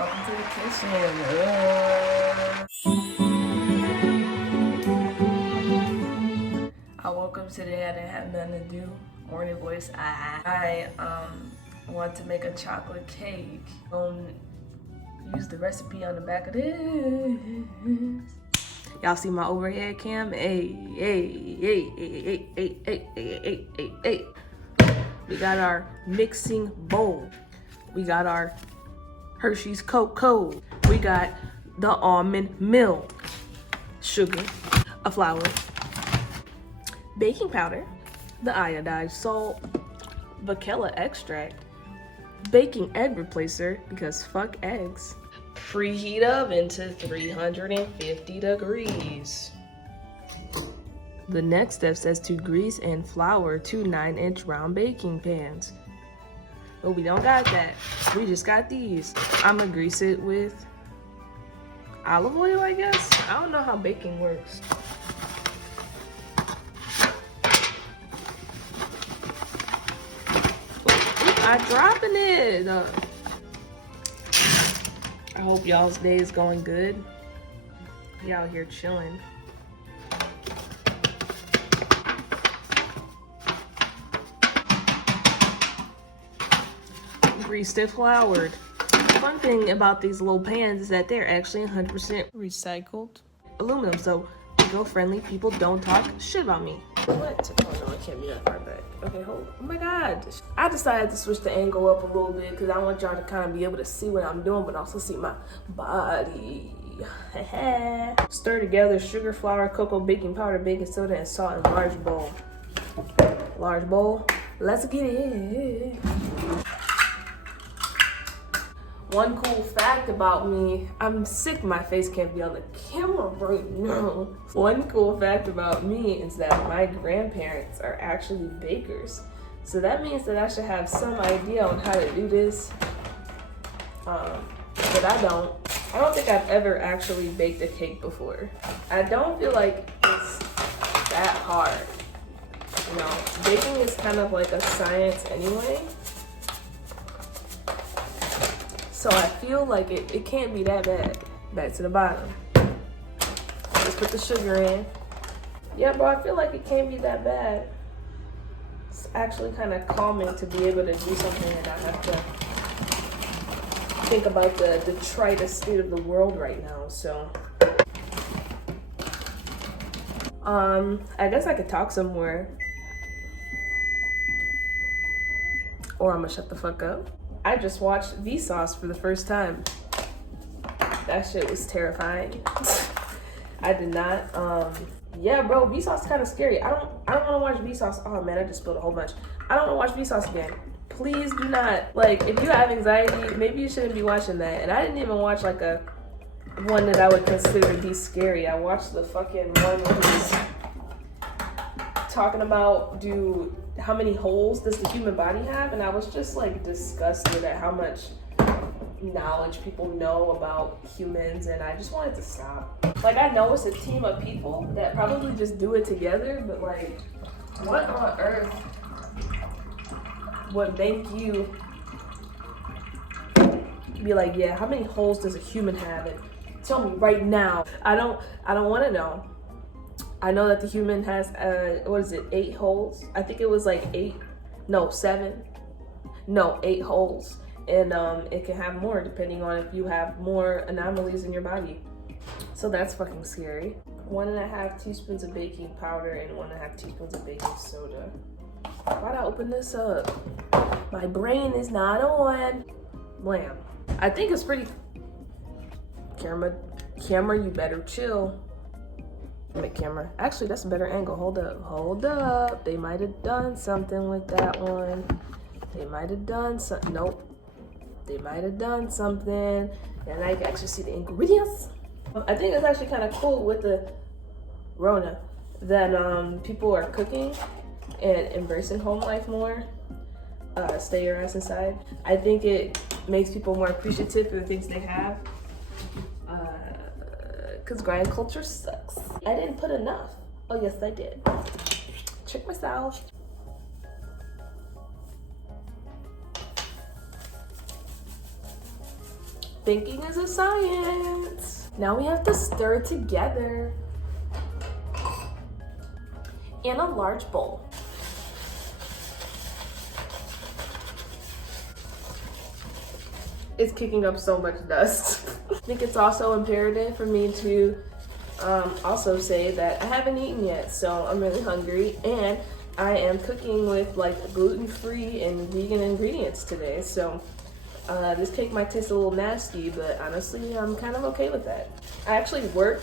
Welcome to the kitchen. I woke up today, I didn't have nothing to do. Morning voice. I want to make a chocolate cake. Use the recipe on the back of this. Y'all see my overhead cam? Hey. We got our mixing bowl. We got our Hershey's cocoa. We got the almond milk, sugar, a flour, baking powder, the iodized salt, Bacella extract, baking egg replacer because fuck eggs. Preheat oven to 350 degrees. The next step says to grease and flour 2 9-inch round baking pans. But we don't got that. We just got these. I'm gonna grease it with olive oil, I guess. I don't know how baking works. I'm dropping it. I hope y'all's day is going good. Y'all here chilling. Greased and floured. Fun thing about these little pans is that they're actually 100% recycled aluminum, so eco-friendly. People don't talk shit about me. What? Oh no, it can't be that far back. Okay, hold on. Oh my god. I decided to switch the angle up a little bit because I want y'all to kind of be able to see what I'm doing, but also see my body. Stir together sugar, flour, cocoa, baking powder, baking soda, and salt in a large bowl. Large bowl. Let's get it. One cool fact about me, I'm sick my face can't be on the camera right now. One cool fact about me is that my grandparents are actually bakers. So that means that I should have some idea on how to do this. But I don't think I've ever actually baked a cake before. I don't feel like it's that hard. You know, baking is kind of like a science anyway. So I feel like it can't be that bad. Back to the bottom. Just put the sugar in. Yeah, bro, I feel like it can't be that bad. It's actually kind of calming to be able to do something and not have to think about the detritus state of the world right now, so. I guess I could talk some more. Or I'm gonna shut the fuck up. I just watched Vsauce for the first time. That shit was terrifying. I did not. Yeah, bro, Vsauce is kind of scary. I don't want to watch Vsauce. Oh man, I just spilled a whole bunch. I don't want to watch Vsauce again. Please do not. Like, if you have anxiety, maybe you shouldn't be watching that. And I didn't even watch like a one that I would consider to be scary. I watched the fucking one where he was talking about how many holes does the human body have, and I was just like disgusted at how much knowledge people know about humans, and I just wanted to stop. Like, I know it's a team of people that probably just do it together, but like, what on earth would make you be like, yeah, how many holes does a human have, and tell me right now. I don't want to know. I know that the human has, 8 holes? I think it was like 7. No, 8 holes. And it can have more depending on if you have more anomalies in your body. So that's fucking scary. 1.5 teaspoons of baking powder and 1.5 teaspoons of baking soda. Why'd I open this up? My brain is not on. Blam. I think it's pretty, camera, you better chill. Make camera. Actually, that's a better angle. Hold up. They might have done something with that one. They might have done something. Nope. They might have done something. And I can actually see the ingredients. I think it's actually kind of cool with the Rona that people are cooking and embracing home life more. Stay your ass inside. I think it makes people more appreciative for the things they have. Because grind culture sucks. I didn't put enough. Oh yes, I did. Trick myself. Thinking is a science. Now we have to stir it together in a large bowl. It's kicking up so much dust. I think it's also imperative for me to also say that I haven't eaten yet, so I'm really hungry, and I am cooking with like gluten-free and vegan ingredients today, so this cake might taste a little nasty, but honestly, I'm kind of okay with that. I actually work,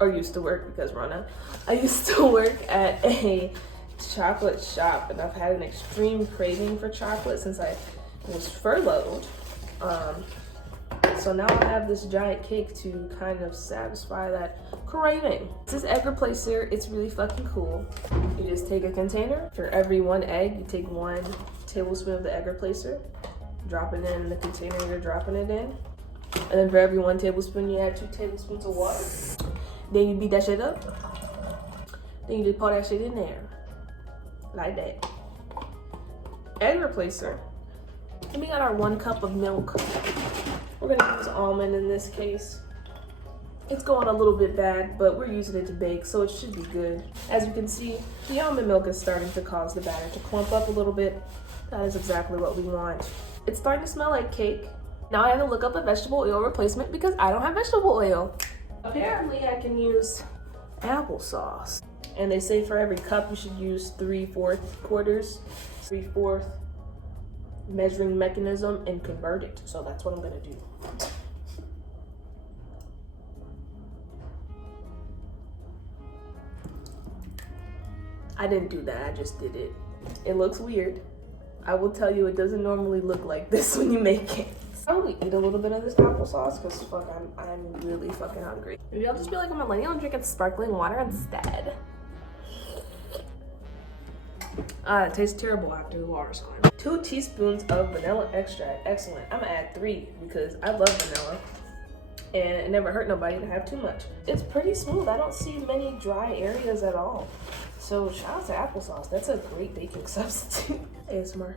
or used to work because Rona, I used to work at a chocolate shop, and I've had an extreme craving for chocolate since I was furloughed. So now I have this giant cake to kind of satisfy that craving. This is egg replacer. It's really fucking cool. You just take a container. For every 1 egg, you take 1 tablespoon of the egg replacer, drop it in the container you're dropping it in. And then for every 1 tablespoon, you add 2 tablespoons of water. Then you beat that shit up. Then you just pour that shit in there. Like that. Egg replacer. And we got our 1 cup of milk. We're gonna use almond in this case. It's going a little bit bad, but we're using it to bake, so it should be good. As you can see, the almond milk is starting to cause the batter to clump up a little bit. That is exactly what we want. It's starting to smell like cake. Now I have to look up a vegetable oil replacement because I don't have vegetable oil. Apparently I can use applesauce. And they say for every cup you should use 3/4 quarters, 3/4 measuring mechanism, and convert it. So that's what I'm gonna do. I didn't do that, I just did it. It looks weird. I will tell you, it doesn't normally look like this when you make it. I'll probably eat a little bit of this applesauce because fuck, I'm really fucking hungry. Maybe I'll just be like a millennial and drinking sparkling water instead. It tastes terrible after the water's gone. 2 teaspoons of vanilla extract. Excellent. I'm gonna add 3 because I love vanilla. And it never hurt nobody to have too much. It's pretty smooth. I don't see many dry areas at all. So shout out to applesauce. That's a great baking substitute. ASMR.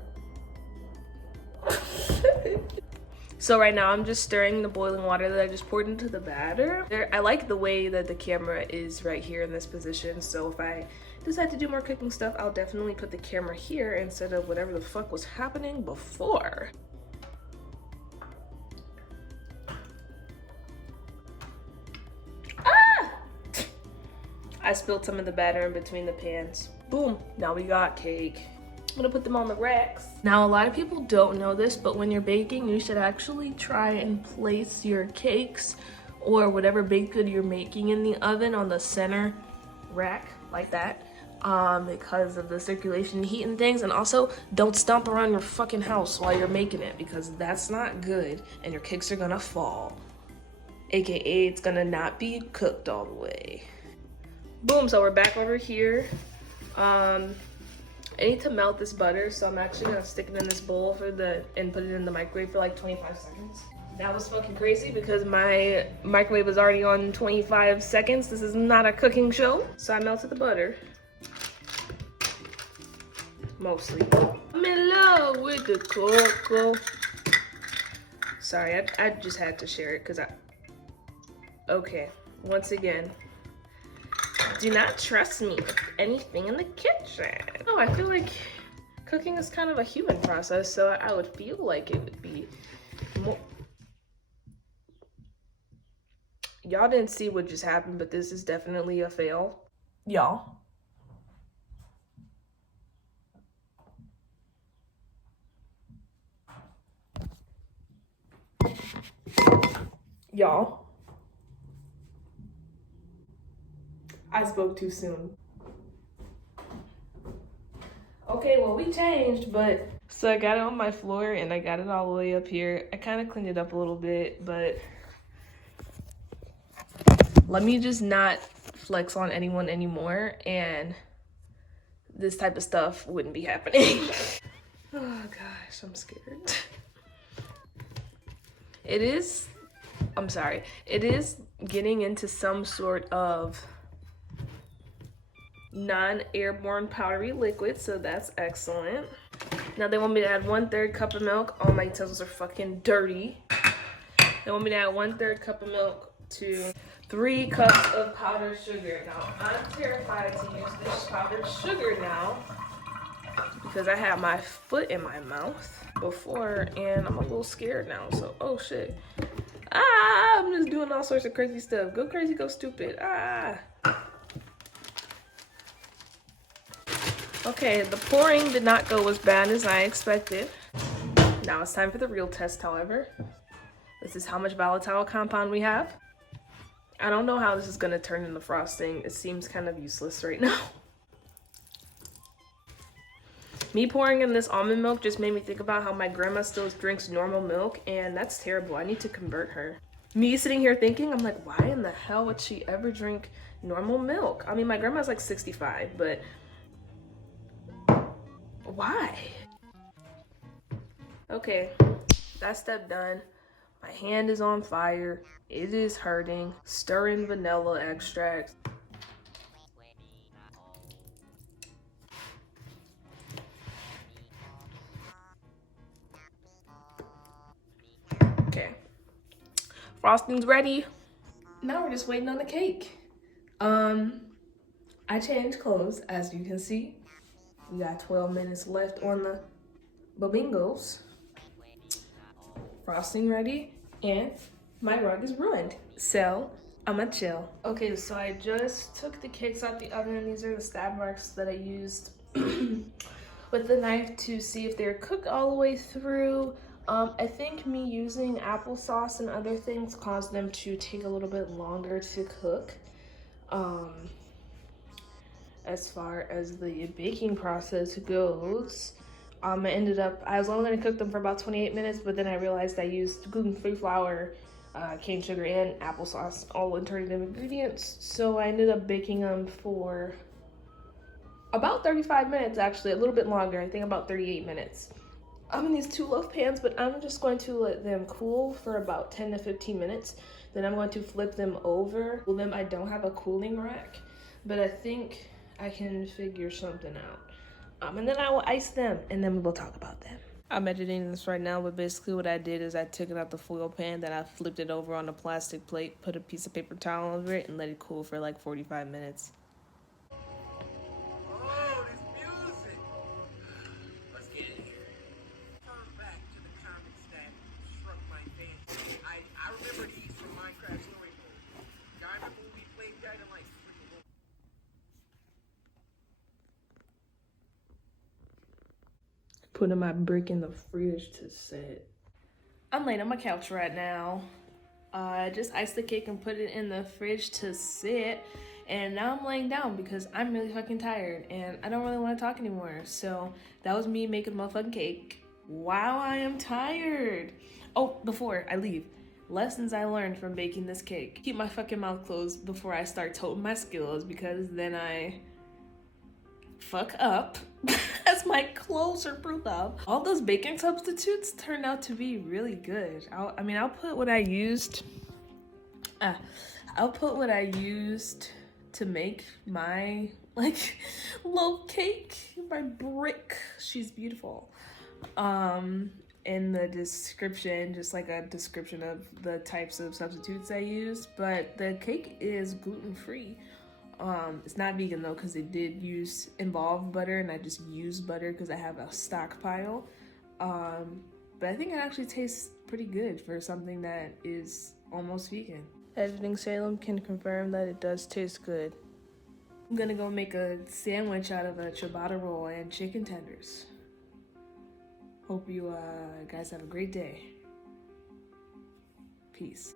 So right now I'm just stirring the boiling water that I just poured into the batter. I like the way that the camera is right here in this position. So if I decide to do more cooking stuff, I'll definitely put the camera here instead of whatever the fuck was happening before. I spilled some of the batter in between the pans. Boom, now we got cake. I'm gonna put them on the racks. Now, a lot of people don't know this, but when you're baking, you should actually try and place your cakes or whatever baked good you're making in the oven on the center rack, like that, because of the circulation, heat, and things. And also, don't stomp around your fucking house while you're making it, because that's not good, and your cakes are gonna fall. AKA, it's gonna not be cooked all the way. Boom, so we're back over here. I need to melt this butter, so I'm actually gonna stick it in this bowl and put it in the microwave for like 25 seconds. That was fucking crazy because my microwave is already on 25 seconds. This is not a cooking show. So I melted the butter. Mostly. I'm in love with the cocoa. Sorry, I just had to share it because okay, once again. Do not trust me with anything in the kitchen. Oh, I feel like cooking is kind of a human process, so I would feel like it would be more. Y'all didn't see what just happened, but this is definitely a fail. Y'all. Y'all. I spoke too soon. Okay, well, we changed, but... So I got it on my floor, and I got it all the way up here. I kind of cleaned it up a little bit, but... Let me just not flex on anyone anymore, and this type of stuff wouldn't be happening. Oh, gosh, I'm scared. It is... I'm sorry. It is getting into some sort of non-airborne powdery liquid, so that's excellent. Now they want me to add 1/3 cup of milk. All my utensils are fucking dirty. They want me to add 1/3 cup of milk to 3 cups of powdered sugar. Now, I'm terrified to use this powdered sugar now because I had my foot in my mouth before and I'm a little scared now. So, oh shit. Ah, I'm just doing all sorts of crazy stuff. Go crazy, go stupid. Ah. Okay, the pouring did not go as bad as I expected. Now it's time for the real test, however. This is how much volatile compound we have. I don't know how this is gonna turn into frosting. It seems kind of useless right now. Me pouring in this almond milk just made me think about how my grandma still drinks normal milk, and that's terrible. I need to convert her. Me sitting here thinking, I'm like, why in the hell would she ever drink normal milk? I mean, my grandma's like 65, but why? Okay, that step done. My hand is on fire. It is hurting. Stir in vanilla extract. Okay. Frosting's ready. Now we're just waiting on the cake. I changed clothes, as you can see. We got 12 minutes left on the babingos. Frosting ready, and my rug is ruined. So, I'ma chill. Okay, so I just took the cakes out the oven, and these are the stab marks that I used with the knife to see if they're cooked all the way through. I think me using applesauce and other things caused them to take a little bit longer to cook. As far as the baking process goes, I was only gonna cook them for about 28 minutes, but then I realized I used gluten-free flour, cane sugar, and applesauce, all alternative ingredients. So I ended up baking them for about 35 minutes, actually, a little bit longer, I think about 38 minutes. I'm in these 2 loaf pans, but I'm just going to let them cool for about 10 to 15 minutes. Then I'm going to flip them over. Well, then I don't have a cooling rack, but I think I can figure something out. And then I will ice them, and then we will talk about them. I'm editing this right now, but basically what I did is I took it out the foil pan, then I flipped it over on a plastic plate, put a piece of paper towel over it, and let it cool for like 45 minutes. Oh, this music! Let's get in here. Turn back to the comics that struck my fancy. I remember these from Minecraft Story Mode. Y'all remember when we played that in like freaking... Putting my brick in the fridge to set. I'm laying on my couch right now. I just iced the cake and put it in the fridge to sit. And now I'm laying down because I'm really fucking tired and I don't really want to talk anymore. So that was me making a motherfucking cake while I am tired. Oh, before I leave, lessons I learned from baking this cake. Keep my fucking mouth closed before I start toting my skills because then I fuck up as my clothes are proof up. All those baking substitutes turned out to be really good. I'll put what I used. I'll put what I used to make my like loaf cake, my brick. She's beautiful. In the description, just like a description of the types of substitutes I used. But the cake is gluten-free. It's not vegan though because it did involve butter and I just used butter because I have a stockpile. But I think it actually tastes pretty good for something that is almost vegan. Editing Salem can confirm that it does taste good. I'm gonna go make a sandwich out of a ciabatta roll and chicken tenders. Hope you guys have a great day. Peace.